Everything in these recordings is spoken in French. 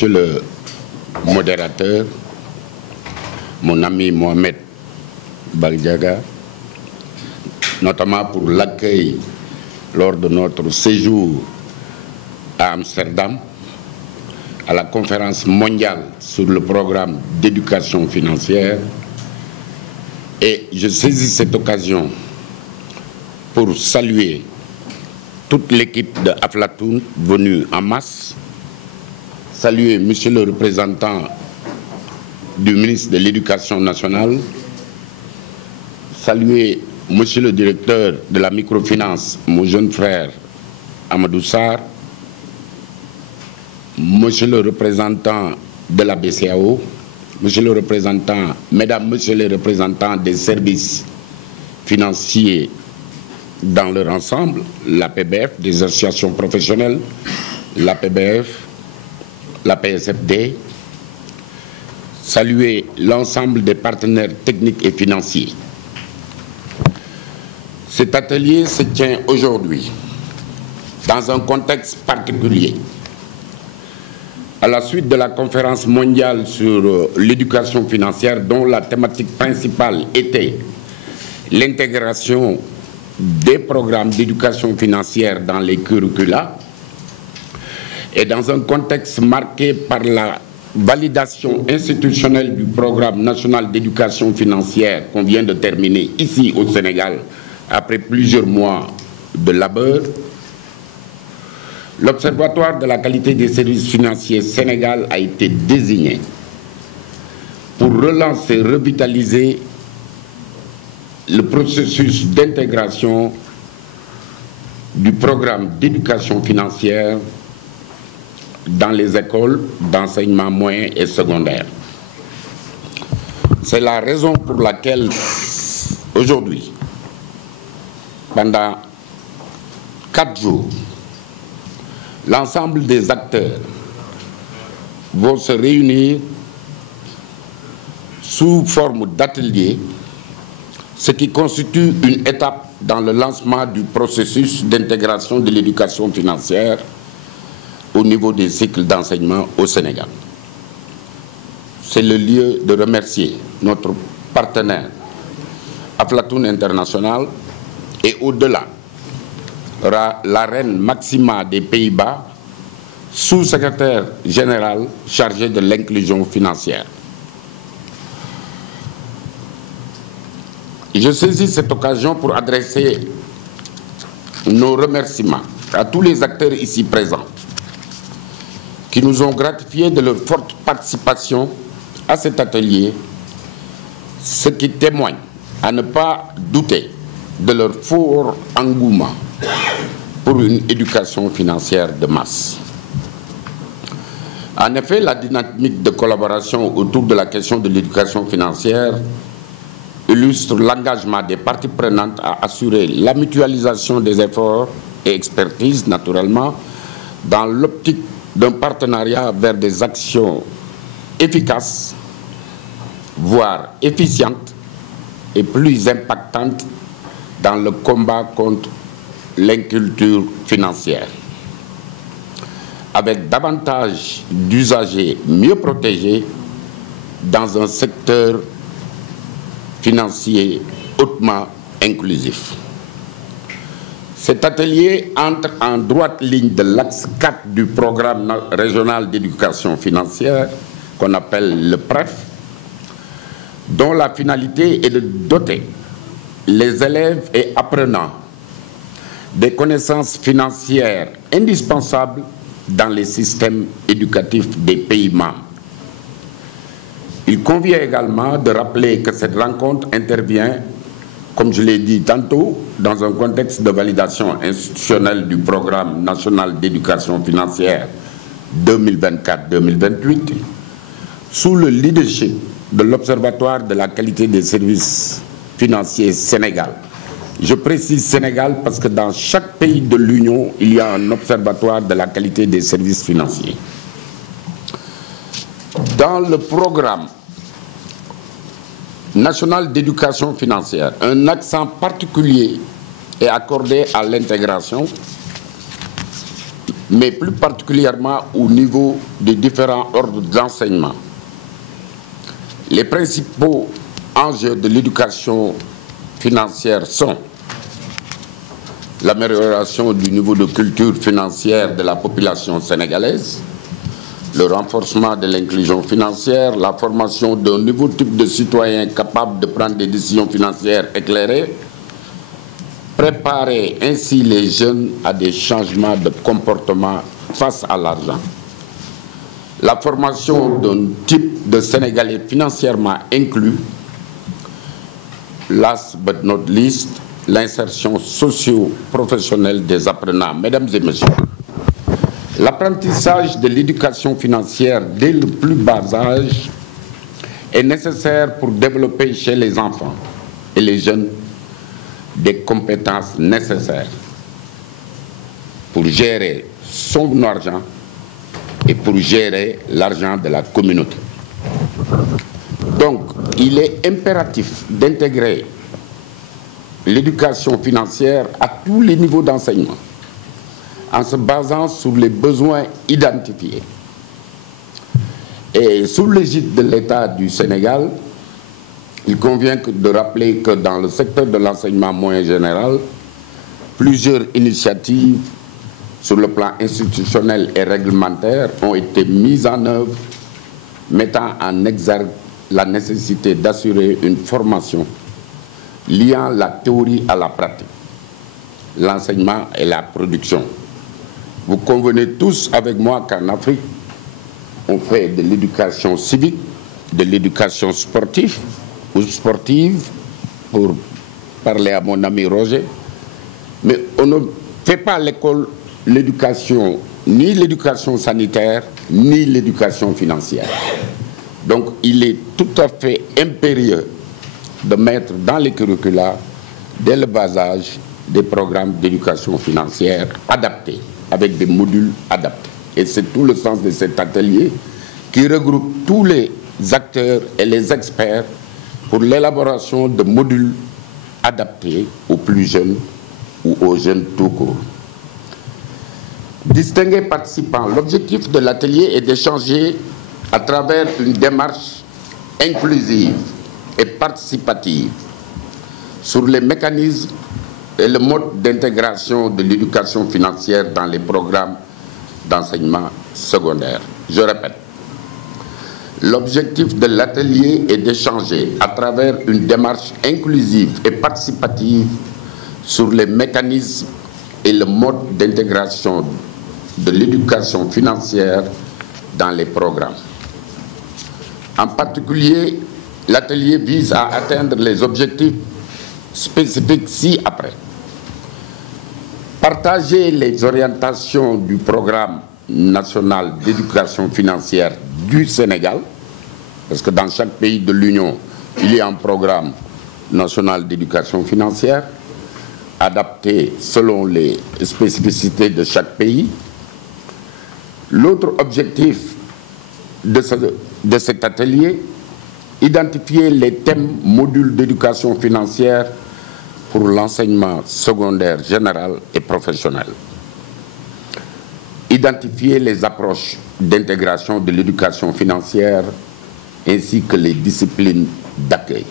Monsieur le modérateur, mon ami Mohamed Bagdiaga, notamment pour l'accueil lors de notre séjour à Amsterdam, à la conférence mondiale sur le programme d'éducation financière. Et je saisis cette occasion pour saluer toute l'équipe de Aflatoun venue en masse, saluer Monsieur le représentant du ministre de l'Éducation nationale, saluer Monsieur le directeur de la microfinance, mon jeune frère Amadou Sarr, Monsieur le représentant de la BCAO, Monsieur le représentant, Mesdames, Messieurs les représentants des services financiers dans leur ensemble, la PBF, des associations professionnelles, la PBF, la PSFD, saluer l'ensemble des partenaires techniques et financiers. Cet atelier se tient aujourd'hui dans un contexte particulier. À la suite de la conférence mondiale sur l'éducation financière dont la thématique principale était l'intégration des programmes d'éducation financière dans les curricula, et dans un contexte marqué par la validation institutionnelle du programme national d'éducation financière qu'on vient de terminer ici au Sénégal après plusieurs mois de labeur, l'Observatoire de la qualité des services financiers Sénégal a été désigné pour relancer, revitaliser le processus d'intégration du programme d'éducation financière dans les écoles d'enseignement moyen et secondaire. C'est la raison pour laquelle aujourd'hui, pendant 4 jours, l'ensemble des acteurs vont se réunir sous forme d'ateliers, ce qui constitue une étape dans le lancement du processus d'intégration de l'éducation financière au niveau des cycles d'enseignement au Sénégal. C'est le lieu de remercier notre partenaire Aflatoun International et au-delà, la reine Maxima des Pays-Bas, sous-secrétaire général chargé de l'inclusion financière. Je saisis cette occasion pour adresser nos remerciements à tous les acteurs ici présents qui nous ont gratifiés de leur forte participation à cet atelier, ce qui témoigne, à ne pas douter, de leur fort engouement pour une éducation financière de masse. En effet, la dynamique de collaboration autour de la question de l'éducation financière illustre l'engagement des parties prenantes à assurer la mutualisation des efforts et expertises, naturellement, dans l'optique d'un partenariat vers des actions efficaces, voire efficientes et plus impactantes dans le combat contre l'inculture financière, avec davantage d'usagers mieux protégés dans un secteur financier hautement inclusif. Cet atelier entre en droite ligne de l'axe 4 du programme régional d'éducation financière, qu'on appelle le PREF, dont la finalité est de doter les élèves et apprenants des connaissances financières indispensables dans les systèmes éducatifs des pays membres. Il convient également de rappeler que cette rencontre intervient, comme je l'ai dit tantôt, dans un contexte de validation institutionnelle du programme national d'éducation financière 2024-2028, sous le leadership de l'Observatoire de la qualité des services financiers Sénégal. Je précise Sénégal parce que dans chaque pays de l'Union, il y a un observatoire de la qualité des services financiers. Dans le programme national d'éducation financière, un accent particulier est accordé à l'intégration, mais plus particulièrement au niveau des différents ordres d'enseignement. Les principaux enjeux de l'éducation financière sont l'amélioration du niveau de culture financière de la population sénégalaise, le renforcement de l'inclusion financière, la formation d'un nouveau type de citoyen capable de prendre des décisions financières éclairées, préparer ainsi les jeunes à des changements de comportement face à l'argent. La formation d'un type de Sénégalais financièrement inclus, last but not least, l'insertion socio-professionnelle des apprenants. Mesdames et messieurs, l'apprentissage de l'éducation financière dès le plus bas âge est nécessaire pour développer chez les enfants et les jeunes des compétences nécessaires pour gérer son argent et pour gérer l'argent de la communauté. Donc, il est impératif d'intégrer l'éducation financière à tous les niveaux d'enseignement en se basant sur les besoins identifiés. Et sous l'égide de l'État du Sénégal, il convient de rappeler que dans le secteur de l'enseignement moyen général, plusieurs initiatives sur le plan institutionnel et réglementaire ont été mises en œuvre, mettant en exergue la nécessité d'assurer une formation liant la théorie à la pratique, l'enseignement et la production. Vous convenez tous avec moi qu'en Afrique, on fait de l'éducation civique, de l'éducation sportive, pour parler à mon ami Roger, mais on ne fait pas l'éducation, ni l'éducation sanitaire, ni l'éducation financière. Donc il est tout à fait impérieux de mettre dans les curricula, dès le bas âge, des programmes d'éducation financière adaptés, avec des modules adaptés. Et c'est tout le sens de cet atelier qui regroupe tous les acteurs et les experts pour l'élaboration de modules adaptés aux plus jeunes ou aux jeunes tout court. Distingués participants, l'objectif de l'atelier est d'échanger à travers une démarche inclusive et participative sur les mécanismes et le mode d'intégration de l'éducation financière dans les programmes d'enseignement secondaire. Je répète, l'objectif de l'atelier est d'échanger à travers une démarche inclusive et participative sur les mécanismes et le mode d'intégration de l'éducation financière dans les programmes. En particulier, l'atelier vise à atteindre les objectifs spécifiques ci-après. Partager les orientations du programme national d'éducation financière du Sénégal, parce que dans chaque pays de l'Union, il y a un programme national d'éducation financière adapté selon les spécificités de chaque pays. L'autre objectif de cet atelier, identifier les thèmes modules d'éducation financière pour l'enseignement secondaire général et professionnel. Identifier les approches d'intégration de l'éducation financière ainsi que les disciplines d'accueil.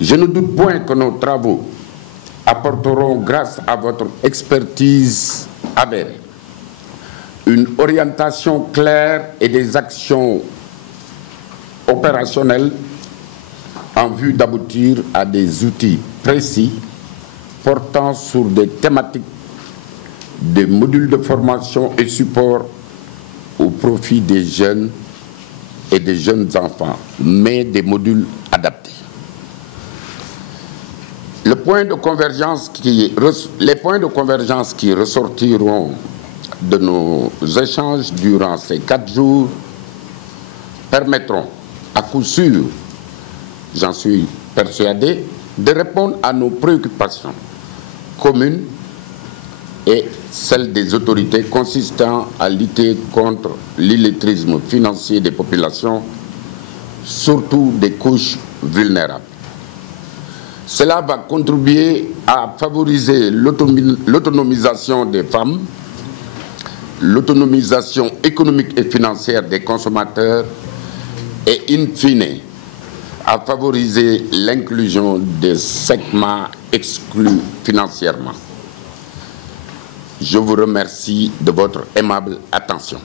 Je ne doute point que nos travaux apporteront, grâce à votre expertise avérée, une orientation claire et des actions opérationnelles en vue d'aboutir à des outils précis portant sur des thématiques, des modules de formation et support au profit des jeunes et des jeunes enfants, mais des modules adaptés. Les points de convergence qui ressortiront de nos échanges durant ces 4 jours permettront à coup sûr, j'en suis persuadé, de répondre à nos préoccupations communes et celles des autorités consistant à lutter contre l'illettrisme financier des populations, surtout des couches vulnérables. Cela va contribuer à favoriser l'autonomisation des femmes l'autonomisation économique et financière des consommateurs et, in fine, à favoriser l'inclusion des segments exclus financièrement. Je vous remercie de votre aimable attention.